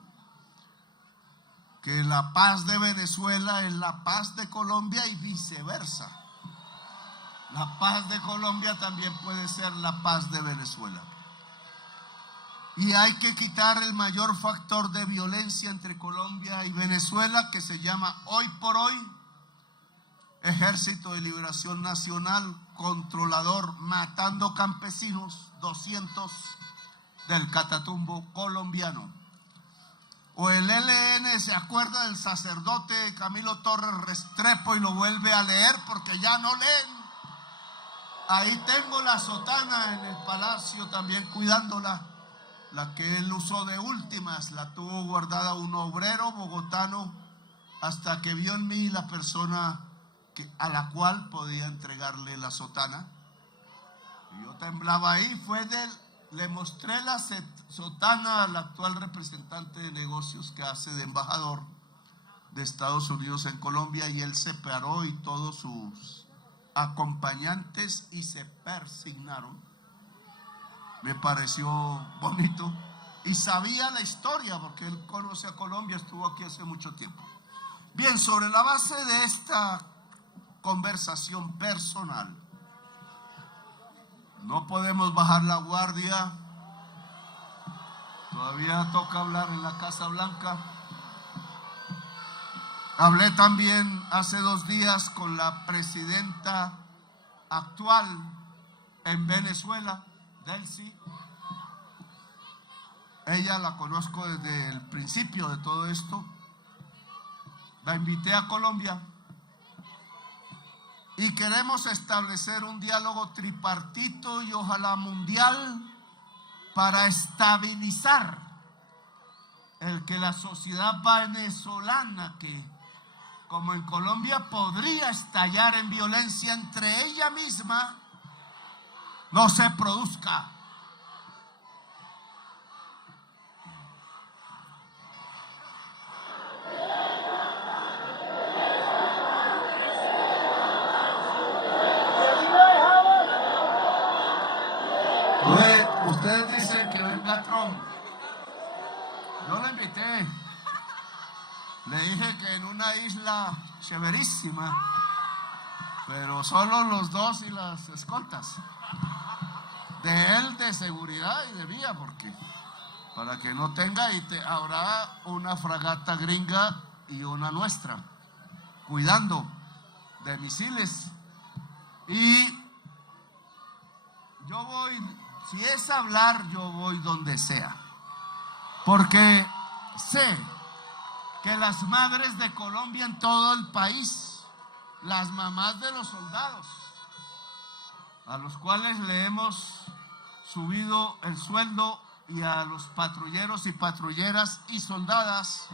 Que la paz de Venezuela es la paz de Colombia y viceversa. La paz de Colombia también puede ser la paz de Venezuela. Y hay que quitar el mayor factor de violencia entre Colombia y Venezuela, que se llama hoy por hoy Ejército de Liberación Nacional controlador, matando campesinos, 200 del Catatumbo colombiano. O el ELN se acuerda del sacerdote Camilo Torres Restrepo y lo vuelve a leer porque ya no leen. Ahí tengo la sotana en el palacio también cuidándola. La que él usó de últimas, la tuvo guardada un obrero bogotano hasta que vio en mí la persona a la cual podía entregarle la sotana. Y yo temblaba ahí, le mostré la sotana al actual representante de negocios que hace de embajador de Estados Unidos en Colombia, y él se paró y todos sus acompañantes y se persignaron. Me pareció bonito y sabía la historia porque él conoce a Colombia, estuvo aquí hace mucho tiempo. Bien, sobre la base de esta conversación personal, no podemos bajar la guardia. Todavía toca hablar en la Casa Blanca. Hablé también hace 2 días con la presidenta actual en Venezuela, Delcy. Ella la conozco desde el principio de todo esto. La invité a Colombia y queremos establecer un diálogo tripartito y ojalá mundial para estabilizar el que la sociedad venezolana, que como en Colombia podría estallar en violencia entre ella misma, no se produzca. Ustedes dicen que venga Trump. Yo lo invité. Le dije que en una isla chéverísima, pero solo los 2 y las escoltas. De él, de seguridad y de vía, porque para que no tenga, habrá una fragata gringa y una nuestra, cuidando de misiles. Y yo voy, si es hablar, yo voy donde sea, porque sé que las madres de Colombia en todo el país, las mamás de los soldados, a los cuales le hemos subido el sueldo, y a los patrulleros y patrulleras y soldadas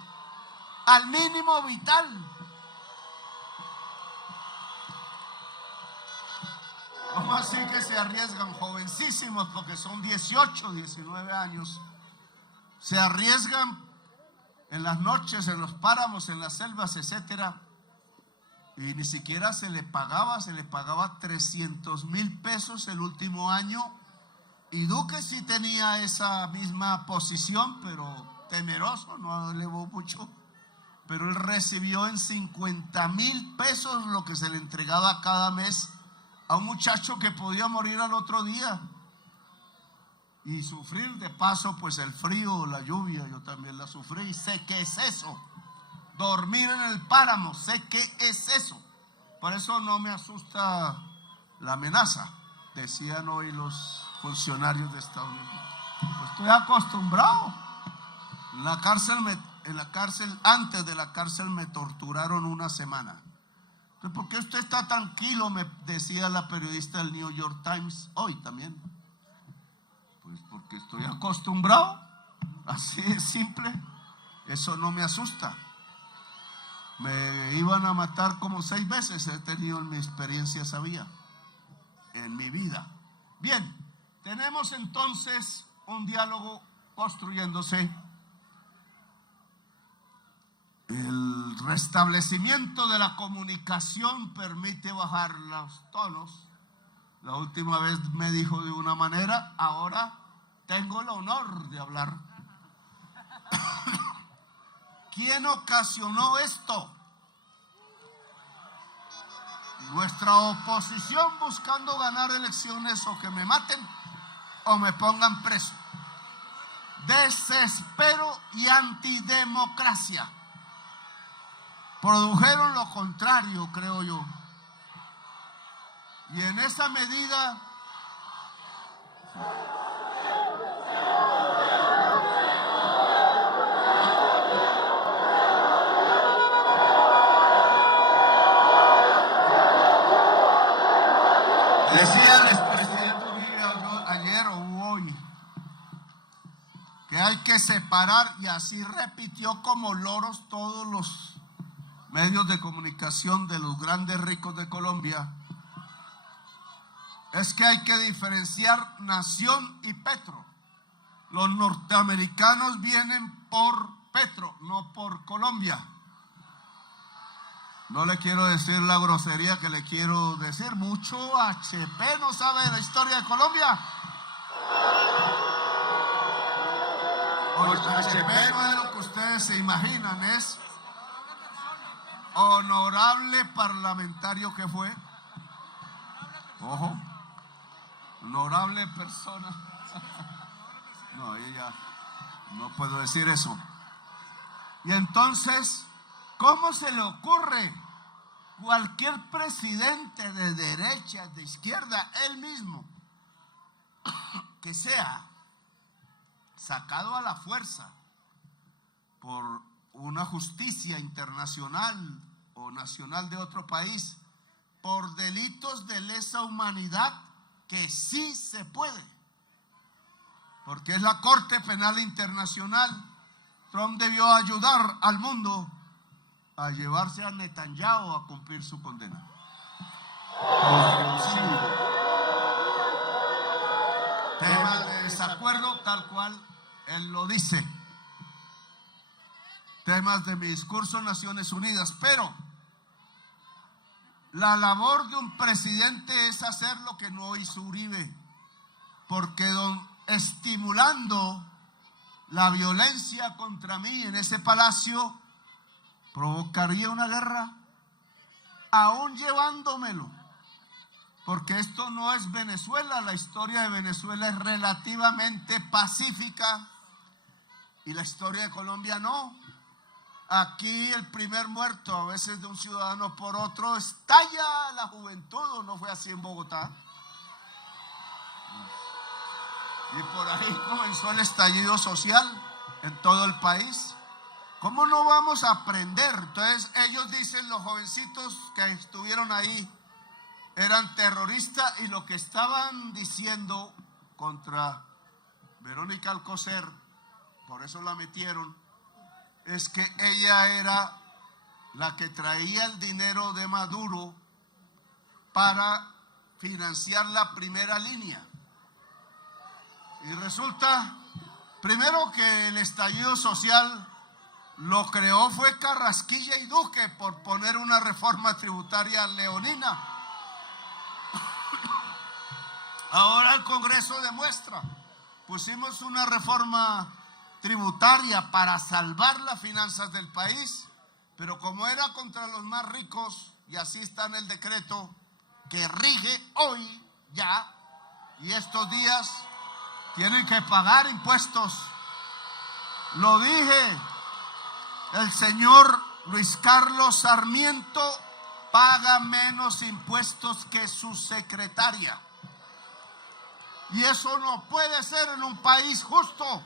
al mínimo vital. ¿Cómo así que se arriesgan? Jovencísimos, porque son 18, 19 años, se arriesgan en las noches, en los páramos, en las selvas, etcétera, y ni siquiera se le pagaba 300,000 pesos el último año. Y Duque sí tenía esa misma posición, pero temeroso, no elevó mucho, pero él recibió en 50,000 pesos lo que se le entregaba cada mes a un muchacho que podía morir al otro día y sufrir de paso pues el frío, la lluvia. Yo también la sufrí y sé qué es eso, dormir en el páramo, sé qué es eso. Por eso no me asusta la amenaza, decían hoy los funcionarios de Estados Unidos. Pues estoy acostumbrado. En la cárcel en la cárcel, antes de la cárcel me torturaron una semana. Entonces, ¿por qué usted está tranquilo?, me decía la periodista del New York Times hoy también. Pues porque estoy acostumbrado, así de simple, eso no me asusta. Me iban a matar como 6 veces, he tenido en mi experiencia esa vía, en mi vida. Bien, tenemos entonces un diálogo construyéndose. El restablecimiento de la comunicación permite bajar los tonos. La última vez me dijo de una manera, ahora tengo el honor de hablar. ¿Quién ocasionó esto? Nuestra oposición buscando ganar elecciones, o que me maten o me pongan preso. Desespero y antidemocracia produjeron lo contrario, creo yo. Y en esa medida decía el expresidente Uribe ayer o hoy que hay que separar, y así repitió como loros todos los medios de comunicación de los grandes ricos de Colombia, es que hay que diferenciar nación y petro. Los norteamericanos vienen por petro, no por Colombia. No le quiero decir la grosería que le quiero decir. Mucho HP no sabe la historia de Colombia. Pues HP no es lo que ustedes se imaginan, es honorable parlamentario que fue. Ojo, honorable persona. No, ella no puedo decir eso. Y entonces, ¿cómo se le ocurre? Cualquier presidente de derecha, de izquierda, él mismo, que sea sacado a la fuerza por una justicia internacional o nacional de otro país por delitos de lesa humanidad, que sí se puede, porque es la Corte Penal Internacional. Trump debió ayudar al mundo a llevarse a Netanyahu a cumplir su condena. Temas de desacuerdo, tal cual él lo dice. Temas de mi discurso en Naciones Unidas, pero la labor de un presidente es hacer lo que no hizo Uribe, porque estimulando la violencia contra mí en ese palacio provocaría una guerra, aún llevándomelo, porque esto no es Venezuela. La historia de Venezuela es relativamente pacífica y la historia de Colombia no. Aquí el primer muerto, a veces de un ciudadano por otro, estalla la juventud. ¿O no fue así en Bogotá? Y por ahí comenzó el estallido social en todo el país. ¿Cómo no vamos a aprender? Entonces ellos dicen, los jovencitos que estuvieron ahí eran terroristas, y lo que estaban diciendo contra Verónica Alcocer, por eso la metieron, es que ella era la que traía el dinero de Maduro para financiar la primera línea. Y resulta, primero, que el estallido social lo creó fue Carrasquilla y Duque por poner una reforma tributaria leonina. Ahora el Congreso demuestra, pusimos una reforma tributaria para salvar las finanzas del país, pero como era contra los más ricos, y así está en el decreto que rige hoy ya, y estos días tienen que pagar impuestos. Lo dije, el señor Luis Carlos Sarmiento paga menos impuestos que su secretaria, y eso no puede ser en un país justo.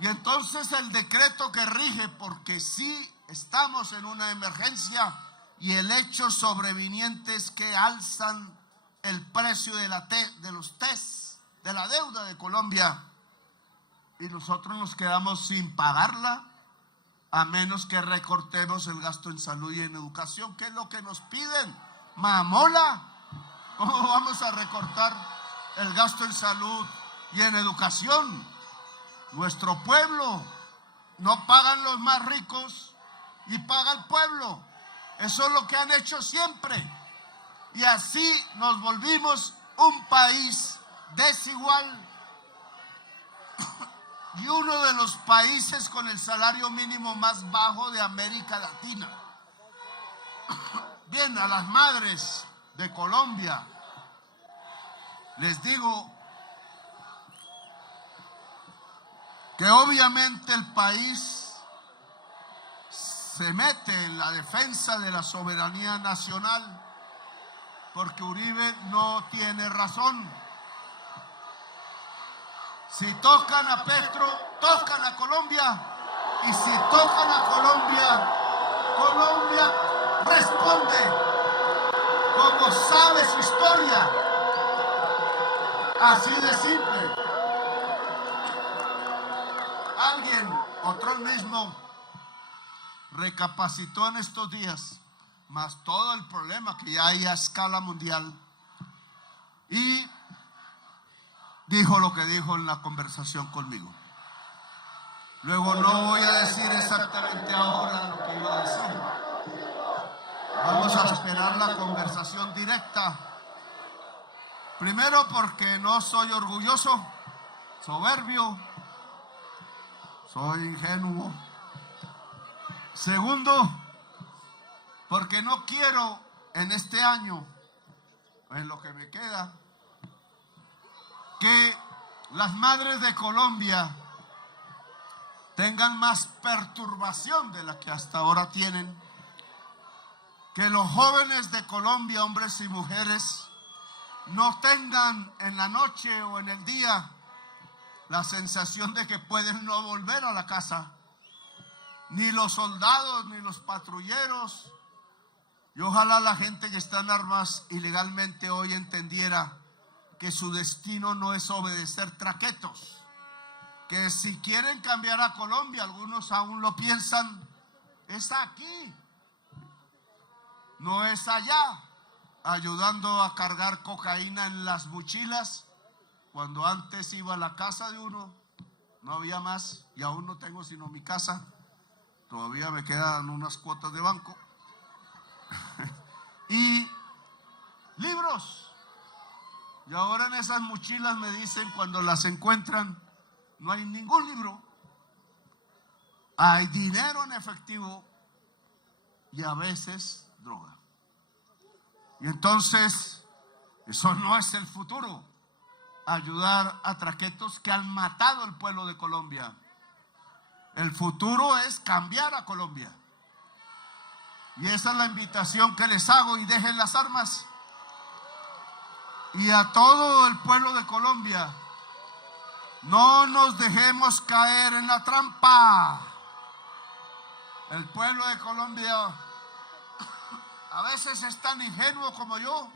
Y entonces el decreto que rige, porque sí estamos en una emergencia y el hecho sobreviniente es que alzan el precio de los TES, de la deuda de Colombia, y nosotros nos quedamos sin pagarla, a menos que recortemos el gasto en salud y en educación, que es lo que nos piden. Mamola, ¿cómo vamos a recortar el gasto en salud y en educación? Nuestro pueblo, no pagan los más ricos y paga el pueblo. Eso es lo que han hecho siempre. Y así nos volvimos un país desigual y uno de los países con el salario mínimo más bajo de América Latina. Bien, a las madres de Colombia les digo que obviamente el país se mete en la defensa de la soberanía nacional porque Uribe no tiene razón. Si tocan a Petro, tocan a Colombia. Y si tocan a Colombia, Colombia responde como sabe su historia. Así de simple. Alguien, otro mismo, recapacitó en estos días, más todo el problema que ya hay a escala mundial, y dijo lo que dijo en la conversación conmigo. Luego no voy a decir exactamente ahora lo que iba a decir. Vamos a esperar la conversación directa. Primero porque no soy orgulloso, soberbio, soy ingenuo. Segundo, porque no quiero en este año, en lo que me queda, que las madres de Colombia tengan más perturbación de la que hasta ahora tienen, que los jóvenes de Colombia, hombres y mujeres, no tengan en la noche o en el día la sensación de que pueden no volver a la casa, ni los soldados, ni los patrulleros, y ojalá la gente que está en armas ilegalmente hoy entendiera que su destino no es obedecer traquetos, que si quieren cambiar a Colombia, algunos aún lo piensan, es aquí, no es allá, ayudando a cargar cocaína en las mochilas, cuando antes iba a la casa de uno, no había más, y aún no tengo sino mi casa, todavía me quedan unas cuotas de banco, y libros. Y ahora en esas mochilas me dicen, cuando las encuentran, no hay ningún libro. Hay dinero en efectivo y a veces droga. Y entonces, eso no es el futuro. Ayudar a traquetos que han matado al pueblo de Colombia. El futuro es cambiar a Colombia. Y esa es la invitación que les hago, y dejen las armas. Y a todo el pueblo de Colombia, no nos dejemos caer en la trampa. El pueblo de Colombia a veces es tan ingenuo como yo,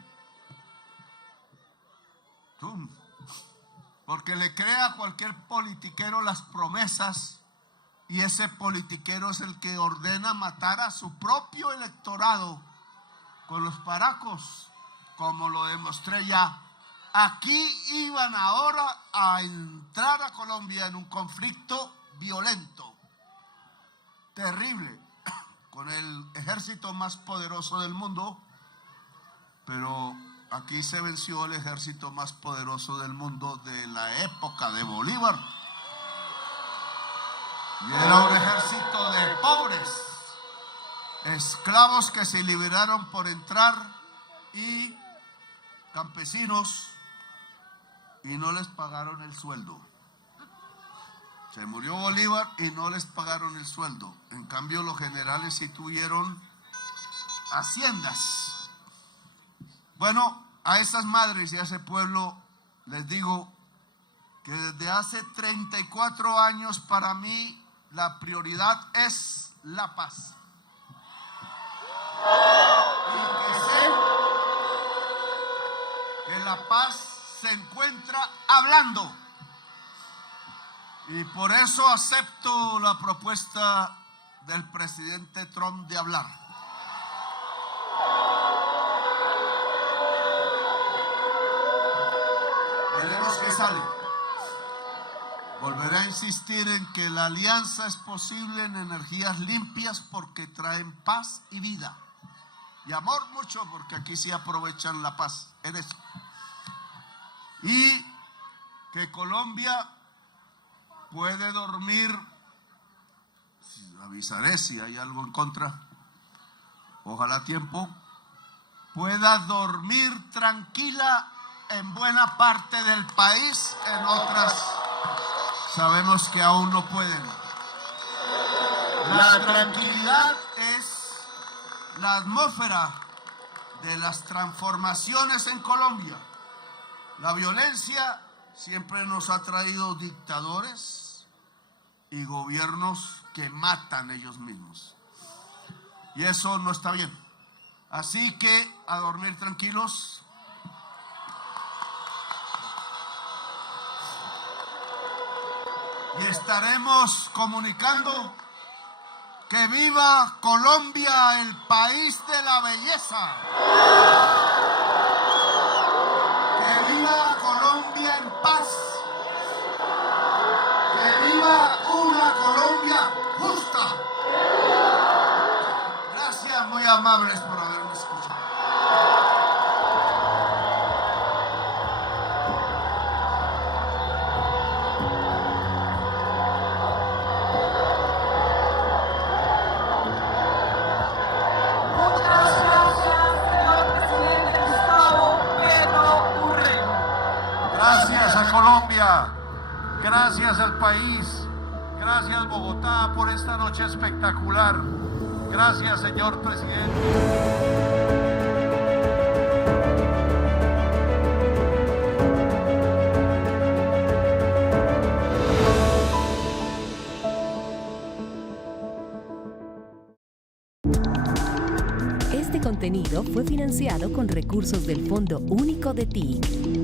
porque le crea a cualquier politiquero las promesas, y ese politiquero es el que ordena matar a su propio electorado con los paracos, como lo demostré ya. Aquí iban ahora a entrar a Colombia en un conflicto violento, terrible, con el ejército más poderoso del mundo, pero aquí se venció el ejército más poderoso del mundo de la época de Bolívar. Y era un ejército de pobres, esclavos que se liberaron por entrar, y campesinos, y no les pagaron el sueldo. Se murió Bolívar y no les pagaron el sueldo. En cambio, los generales sí tuvieron haciendas. Bueno, a esas madres y a ese pueblo les digo que desde hace 34 años para mí la prioridad es la paz. Y que sé que la paz se encuentra hablando. Y por eso acepto la propuesta del presidente Trump de hablar. Veremos qué sale. Volveré a insistir en que la alianza es posible en energías limpias porque traen paz y vida. Y amor mucho, porque aquí sí aprovechan la paz en eso. Y que Colombia puede dormir, avisaré si hay algo en contra, ojalá a tiempo, pueda dormir tranquila en buena parte del país, en otras sabemos que aún no pueden. La tranquilidad es la atmósfera de las transformaciones en Colombia. La violencia siempre nos ha traído dictadores y gobiernos que matan ellos mismos. Y eso no está bien. Así que a dormir tranquilos. Y estaremos comunicando que viva Colombia, el país de la belleza. Que viva Colombia en paz. Que viva una Colombia justa. Gracias, muy amables por haberme escuchado. Gracias a Colombia, gracias al país, gracias Bogotá por esta noche espectacular. Gracias, señor presidente. Este contenido fue financiado con recursos del Fondo Único de TIC.